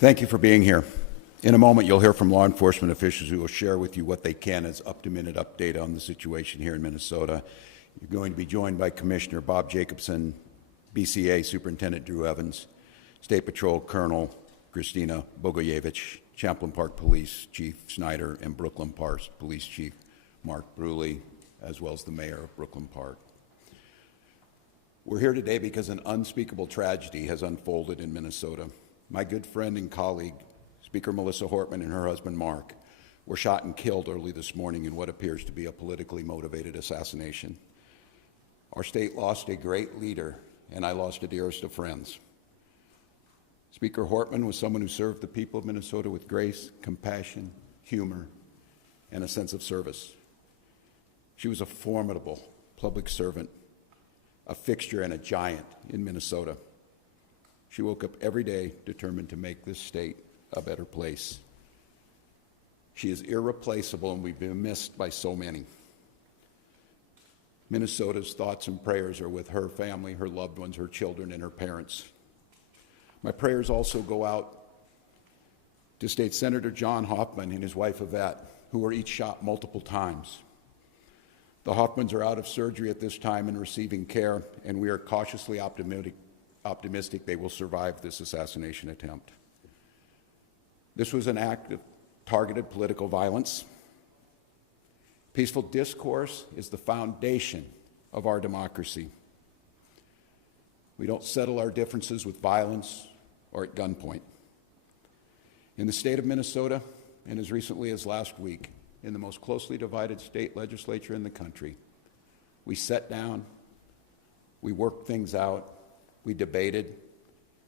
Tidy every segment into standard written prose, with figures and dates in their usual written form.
Thank you for being here. In a moment, you'll hear from law enforcement officials who will share with you what they can as up-to-minute update on the situation here in Minnesota. You're going to be joined by Commissioner Bob Jacobson, BCA Superintendent Drew Evans, State Patrol Colonel Christina Bogoyevich, Champlain Park Police Chief Snyder, and Brooklyn Park Police Chief Mark Ruly, as well as the Mayor of Brooklyn Park. We're here today because an unspeakable tragedy has unfolded in Minnesota. My good friend and colleague, Speaker Melissa Hortman, and her husband Mark were shot and killed early this morning in what appears to be a politically motivated assassination. Our state lost a great leader, and I lost a dearest of friends. Speaker Hortman was someone who served the people of Minnesota with grace, compassion, humor, and a sense of service. She was a formidable public servant, a fixture and a giant in Minnesota. She woke up every day determined to make this state a better place. She is irreplaceable, and we've been missed by so many. Minnesota's thoughts and prayers are with her family, her loved ones, her children, and her parents. My prayers also go out to State Senator John Hoffman and his wife Yvette, who were each shot multiple times. The Hoffmans are out of surgery at this time and receiving care, and we are cautiously optimistic they will survive this assassination attempt. This was an act of targeted political violence. Peaceful discourse is the foundation of our democracy. We don't settle our differences with violence or at gunpoint. In the state of Minnesota, and as recently as last week, in the most closely divided state legislature in the country, we sat down, we worked things out, we debated,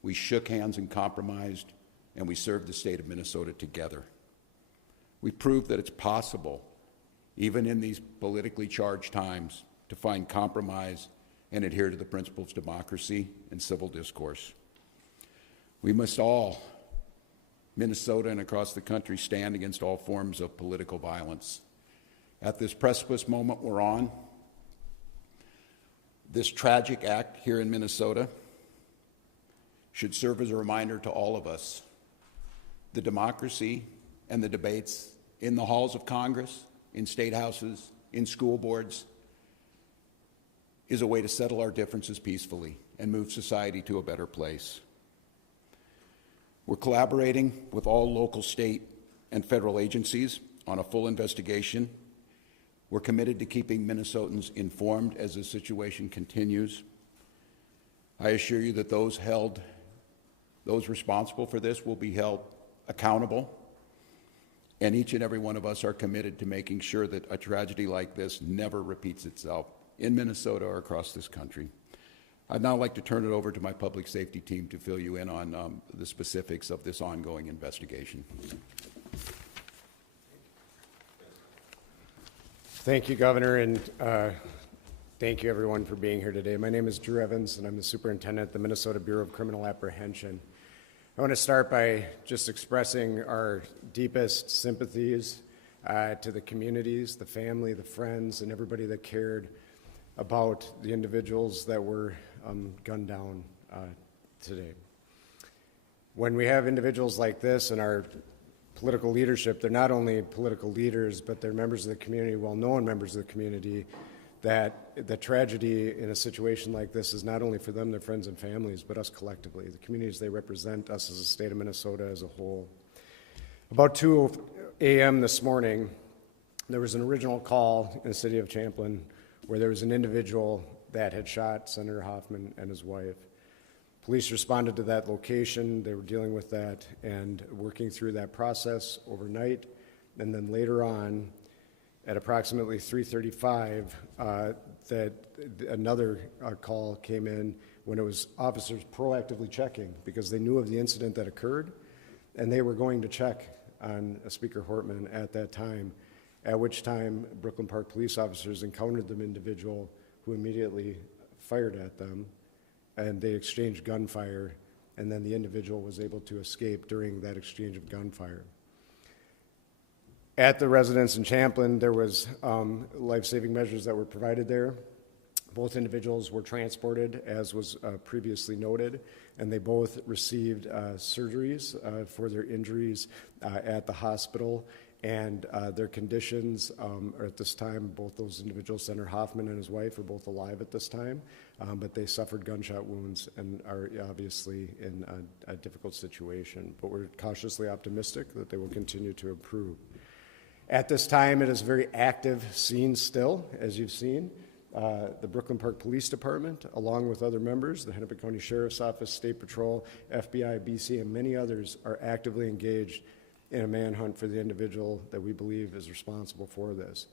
we shook hands and compromised, and we served the state of Minnesota together. We proved that it's possible, even in these politically charged times, to find compromise and adhere to the principles of democracy and civil discourse. We must all, Minnesota and across the country, stand against all forms of political violence. At this precipice moment we're on, this tragic act here in Minnesota should serve as a reminder to all of us. The democracy and the debates in the halls of Congress, in state houses, in school boards, is a way to settle our differences peacefully and move society to a better place. We're collaborating with all local, state, and federal agencies on a full investigation. We're committed to keeping Minnesotans informed as the situation continues. I assure you that those responsible for this will be held accountable, and each and every one of us are committed to making sure that a tragedy like this never repeats itself in Minnesota or across this country. I'd now like to turn it over to my public safety team to fill you in on the specifics of this ongoing investigation. Thank you, Governor, and thank you, everyone, for being here today. My name is Drew Evans, and I'm the superintendent at the Minnesota Bureau of Criminal Apprehension. I want to start by just expressing our deepest sympathies to the communities, the family, the friends, and everybody that cared about the individuals that were gunned down today. When we have individuals like this in our political leadership, they're not only political leaders, but they're members of the community, well-known members of the community, that the tragedy in a situation like this is not only for them, their friends and families, but us collectively, the communities they represent, us as a state of Minnesota as a whole. About 2 a.m. this morning, there was an original call in the city of Champlain where there was an individual that had shot Senator Hoffman and his wife. Police responded to that location. They were dealing with that and working through that process overnight. And then later on, at approximately 3:35, that another call came in when it was officers proactively checking because they knew of the incident that occurred, and they were going to check on Speaker Hortman at that time, at which time Brooklyn Park police officers encountered the individual who immediately fired at them, and they exchanged gunfire, and then the individual was able to escape during that exchange of gunfire. At the residence in Champlain, there was life-saving measures that were provided there. Both individuals were transported, as was previously noted, and they both received surgeries for their injuries at the hospital. And their conditions are at this time, both those individuals, Senator Hoffman and his wife, are both alive at this time, but they suffered gunshot wounds and are obviously in a difficult situation. But we're cautiously optimistic that they will continue to improve. At this time, it is a very active scene still, as you've seen. The Brooklyn Park Police Department, along with other members, the Hennepin County Sheriff's Office, State Patrol, FBI, BC, and many others are actively engaged in a manhunt for the individual that we believe is responsible for this.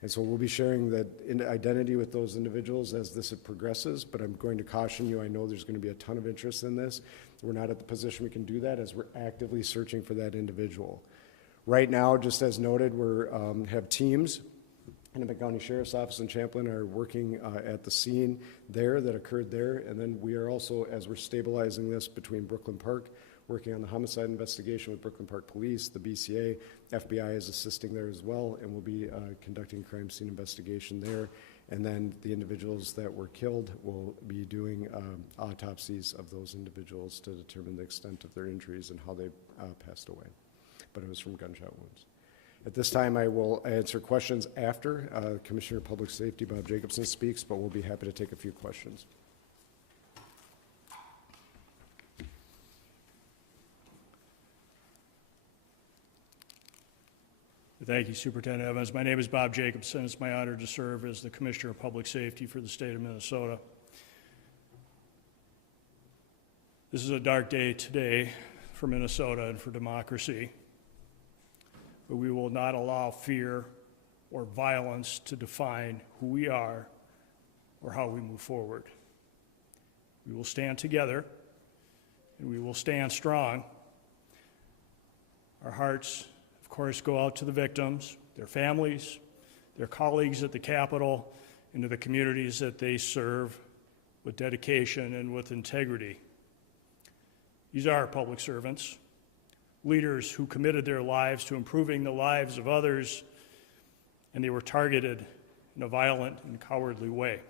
And so we'll be sharing that identity with those individuals as this progresses, but I'm going to caution you, I know there's going to be a ton of interest in this. We're not at the position we can do that as we're actively searching for that individual. Right now, just as noted, we have teams. Hennepin County Sheriff's Office and Champlain are working at the scene there that occurred there. And then we are also, as we're stabilizing this between Brooklyn Park, working on the homicide investigation with Brooklyn Park Police, the BCA, FBI is assisting there as well, and we'll be conducting crime scene investigation there. And then the individuals that were killed will be doing autopsies of those individuals to determine the extent of their injuries and how they passed away. But it was from gunshot wounds. At this time, I will answer questions after Commissioner of Public Safety Bob Jacobson speaks, but we'll be happy to take a few questions. Thank you, Superintendent Evans. My name is Bob Jacobson. It's my honor to serve as the Commissioner of Public Safety for the state of Minnesota. This is a dark day today for Minnesota and for democracy, but we will not allow fear or violence to define who we are or how we move forward. We will stand together and we will stand strong. Our hearts, of course, go out to the victims, their families, their colleagues at the Capitol, and to the communities that they serve with dedication and with integrity. These are public servants, leaders who committed their lives to improving the lives of others, and they were targeted in a violent and cowardly way.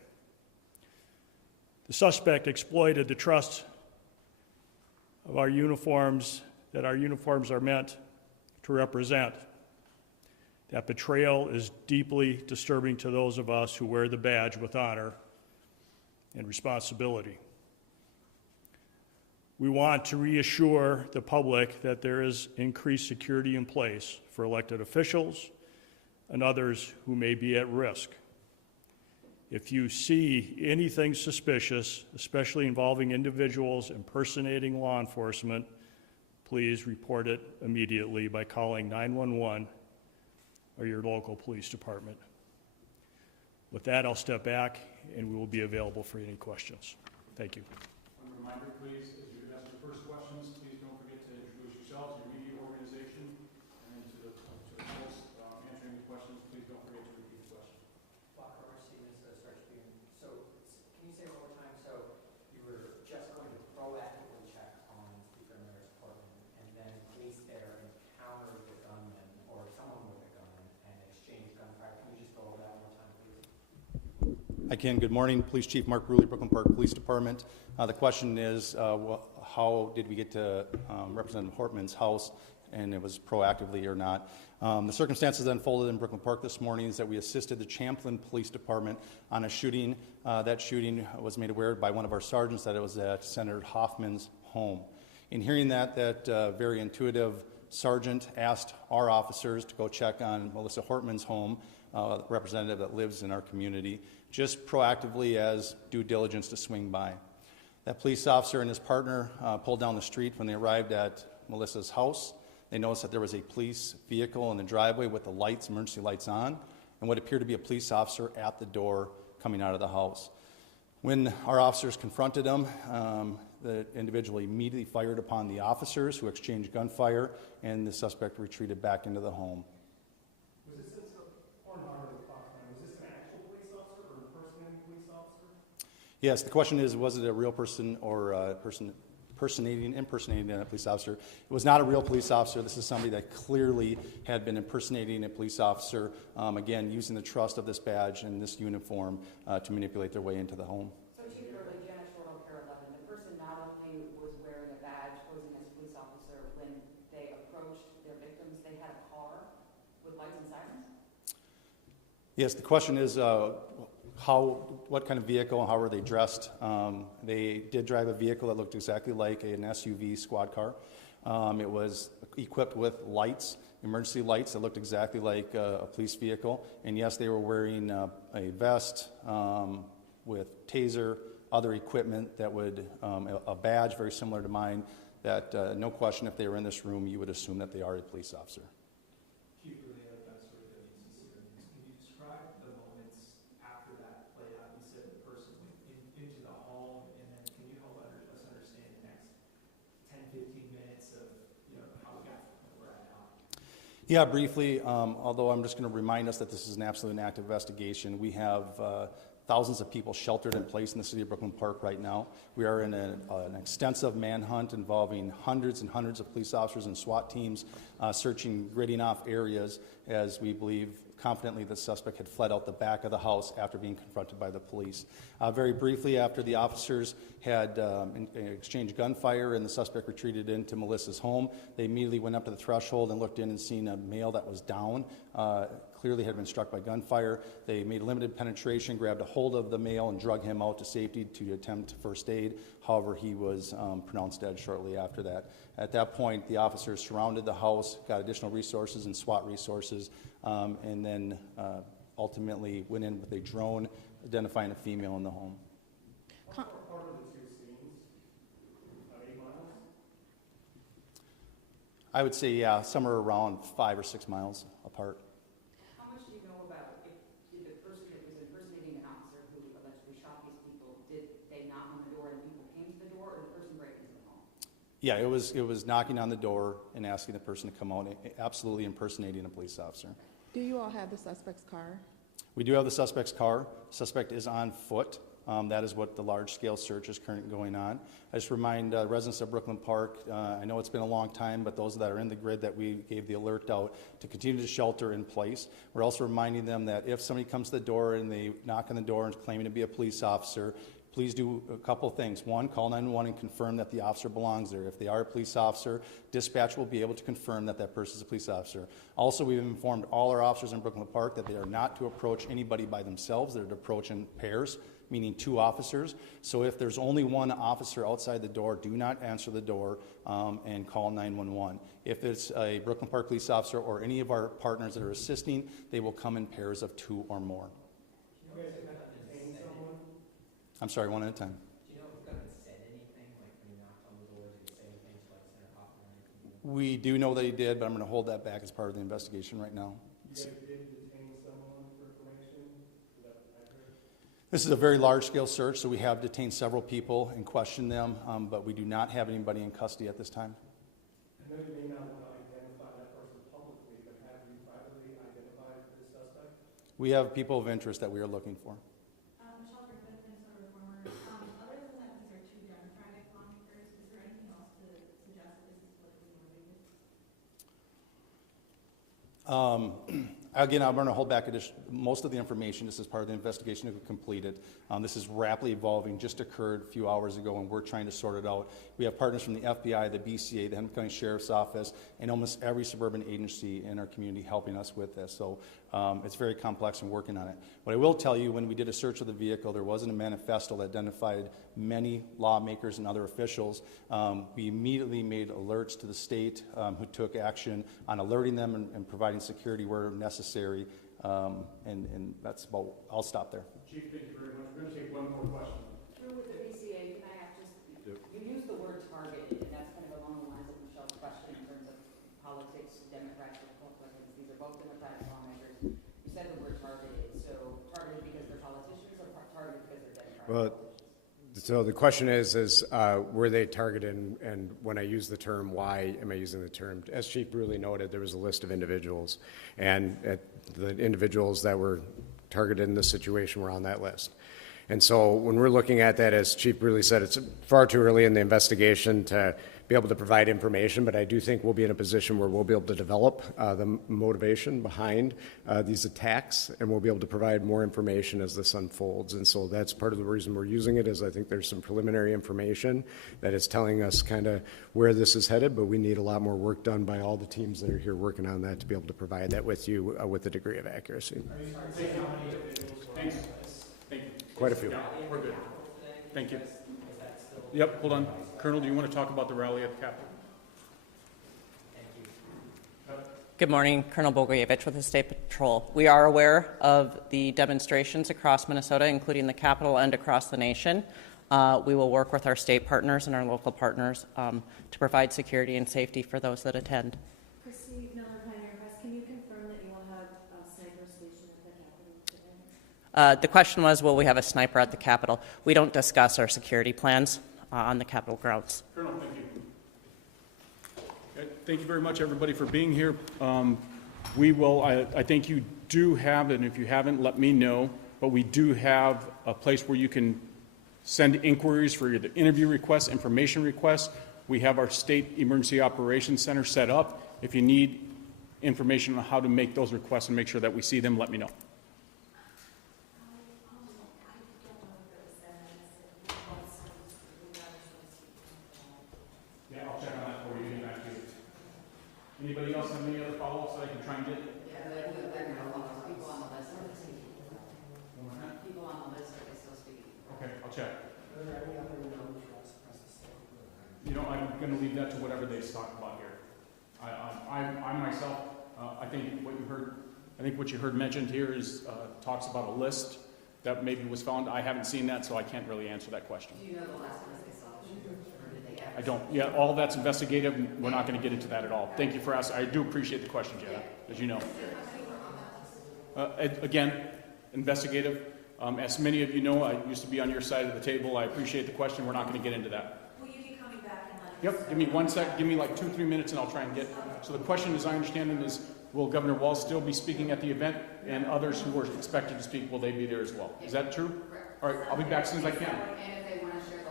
The suspect exploited the trust of our uniforms, that our uniforms are meant to represent. That betrayal is deeply disturbing to those of us who wear the badge with honor and responsibility. We want to reassure the public that there is increased security in place for elected officials and others who may be at risk. If you see anything suspicious, especially involving individuals impersonating law enforcement, please report it immediately by calling 911 or your local police department. With that, I'll step back and we will be available for any questions. Thank you. One reminder, please, as you ask your first questions, please don't forget to introduce yourselves, your media organization, and then to the folks answering the questions, please don't forget to repeat the question. So can you say one more time, so you were just going to proactively check on Speaker Merritt's apartment and then police there encountered the gunman or someone with a gun and exchanged gunfire. Can you just go over that one more time, please? I can. Good morning, Police Chief Mark Ruly, Brooklyn Park Police Department. The question is, how did we get to Representative Hortman's house, and it was proactively or not? The circumstances that unfolded in Brooklyn Park this morning is that we assisted the Champlain Police Department on a shooting. That shooting was made aware by one of our sergeants that it was at Senator Hoffman's home. In hearing that very intuitive sergeant asked our officers to go check on Melissa Hortman's home, representative that lives in our community, just proactively as due diligence to swing by. That police officer and his partner pulled down the street when they arrived at Melissa's house. They noticed that there was a police vehicle in the driveway with the lights, emergency lights on, and what appeared to be a police officer at the door coming out of the house. When our officers confronted him, the individual immediately fired upon the officers, who exchanged gunfire, and the suspect retreated back into the home. Was this an actual police officer or impersonating police officer? Yes, the question is, was it a real person or a person impersonating a police officer? It was not a real police officer. This is somebody that clearly had been impersonating a police officer, again, using the trust of this badge and this uniform to manipulate their way into the home. So Chief Ruly, Janice Short on Pier 11, the person not only was with lights and sirens? Yes, the question is what kind of vehicle and how were they dressed? They did drive a vehicle that looked exactly like an SUV squad car. It was equipped with lights, emergency lights that looked exactly like a police vehicle. And yes, they were wearing a vest with taser, other equipment that would, a badge very similar to mine, that no question if they were in this room, you would assume that they are a police officer. Chief Ruly, that's sort of can you describe the moments after that played out? You said the person went into the home, and then can you help us understand the next 10, 15 minutes of how we got to where we're at now? Yeah, briefly, although I'm just going to remind us that this is an absolutely active investigation. We have thousands of people sheltered in place in the city of Brooklyn Park right now. We are in an extensive manhunt involving hundreds and hundreds of police officers and SWAT teams searching, gridding off areas as we believe confidently the suspect had fled out the back of the house after being confronted by the police. Very briefly, after the officers had exchanged gunfire and the suspect retreated into Melissa's home, they immediately went up to the threshold and looked in and seen a male that was down, clearly had been struck by gunfire. They made limited penetration, grabbed a hold of the male and drug him out to safety to attempt first aid. However, he was pronounced dead shortly after that. At that point, the officers surrounded the house, got additional resources and SWAT resources, and then ultimately went in with a drone identifying a female in the home. How far apart are the two scenes? 8 miles? I would say, yeah, somewhere around 5 or 6 miles apart. How much do you know about if the person that was impersonating an officer who allegedly shot these people, did they knock on the door and the people came to the door, or did the person break into the home? Yeah, it was knocking on the door and asking the person to come out, absolutely impersonating a police officer. Do you all have the suspect's car? We do have the suspect's car. Suspect is on foot. That is what the large-scale search is currently going on. I just remind residents of Brooklyn Park, I know it's been a long time, but those that are in the grid that we gave the alert out to continue to shelter in place. We're also reminding them that if somebody comes to the door and they knock on the door and claiming to be a police officer, please do a couple things. One, call 911 and confirm that the officer belongs there. If they are a police officer, dispatch will be able to confirm that that person is a police officer. Also, we've informed all our officers in Brooklyn Park that they are not to approach anybody by themselves. They're to approach in pairs, meaning 2 officers. So if there's only 1 officer outside the door, do not answer the door and call 911. If it's a Brooklyn Park police officer or any of our partners that are assisting, they will come in pairs of 2 or more. You guys have detained someone? I'm sorry, one at a time. Do you know if the gunman said anything, like when he knocked on the door, did he say anything to like Senator Hoffman or anything? We do know that he did, but I'm going to hold that back as part of the investigation right now. You guys did detain someone for information? Is that accurate? This is a very large-scale search, so we have detained several people and questioned them, but we do not have anybody in custody at this time. I know you may not want to identify that person publicly, but have you privately identified the suspect? We have people of interest that we are looking for. Other than that, these are 2 Democratic lawmakers. Is there anything else to suggest that this is politically motivated? Again, I'm going to hold back most of the information. This is part of the investigation that we completed. This is rapidly evolving, just occurred a few hours ago, and we're trying to sort it out. We have partners from the FBI, the BCA, the Hennepin County Sheriff's Office, and almost every suburban agency in our community helping us with this. So it's very complex and working on it. What I will tell you, when we did a search of the vehicle, there wasn't a manifesto that identified many lawmakers and other officials. We immediately made alerts to the state who took action on alerting them and providing security where necessary. And that's about, I'll stop there. Chief, thank you very much. We're going to take one more question. Through with the BCA, can I ask you use the word targeted, and that's kind of along the lines of Michelle's question in terms of politics, Democrats, Republicans. These are both Democratic lawmakers. You said the word targeted. So targeted because they're politicians, or targeted because they're Democratic politicians? So the question is were they targeted, and when I use the term, why am I using the term? As Chief Ruly noted, there was a list of individuals, and the individuals that were targeted in this situation were on that list. And so when we're looking at that, as Chief Ruly said, it's far too early in the investigation to be able to provide information, but I do think we'll be in a position where we'll be able to develop the motivation behind these attacks, and we'll be able to provide more information as this unfolds. And so that's part of the reason we're using it, is I think there's some preliminary information that is telling us kind of where this is headed, but we need a lot more work done by all the teams that are here working on that to be able to provide that with you with a degree of accuracy. Thanks. Thank you. Quite a few. Yeah, we're good. Thank you. Yep, hold on. Colonel, do you want to talk about the rally at the Capitol? Good morning, Colonel Bogoyevich with the State Patrol. We are aware of the demonstrations across Minnesota, including the Capitol and across the nation. We will work with our state partners and our local partners to provide security and safety for those that attend. Christy Miller, Pioneer Press, can you confirm that you will have a sniper station at the Capitol today? The question was, will we have a sniper at the Capitol? We don't discuss our security plans on the Capitol grounds. Colonel, thank you. Okay, thank you very much, everybody, for being here. I think you do have, and if you haven't, let me know, but we do have a place where you can send inquiries for the interview requests, information requests. We have our State Emergency Operations Center set up. If you need information on how to make those requests and make sure that we see them, let me know. Yeah, I'll check on that for you and get back to you. Anybody else have any other follow-ups that I can try and get? People on the list, are they speaking? People on the list, are they still speaking? Okay, I'll check. You know, I'm going to leave that to whatever they talk about here. I myself, I think what you heard mentioned here is talks about a list that maybe was found. I haven't seen that, so I can't really answer that question. Do you know the last list they saw, or did they ever? I don't. Yeah, all that's investigative, and we're not going to get into that at all. Thank you for asking. I do appreciate the question, Jenna, as you know. Again, investigative. As many of you know, I used to be on your side of the table. I appreciate the question. We're not going to get into that. Will you be coming back and letting Yep, give me 1 sec, give me like 2-3 minutes and I'll try and get, so the question as I understand it is, will Governor Walz still be speaking at the event? And others who were expected to speak, will they be there as well? Is that true? Correct. All right, I'll be back as soon as I can. And if they want to share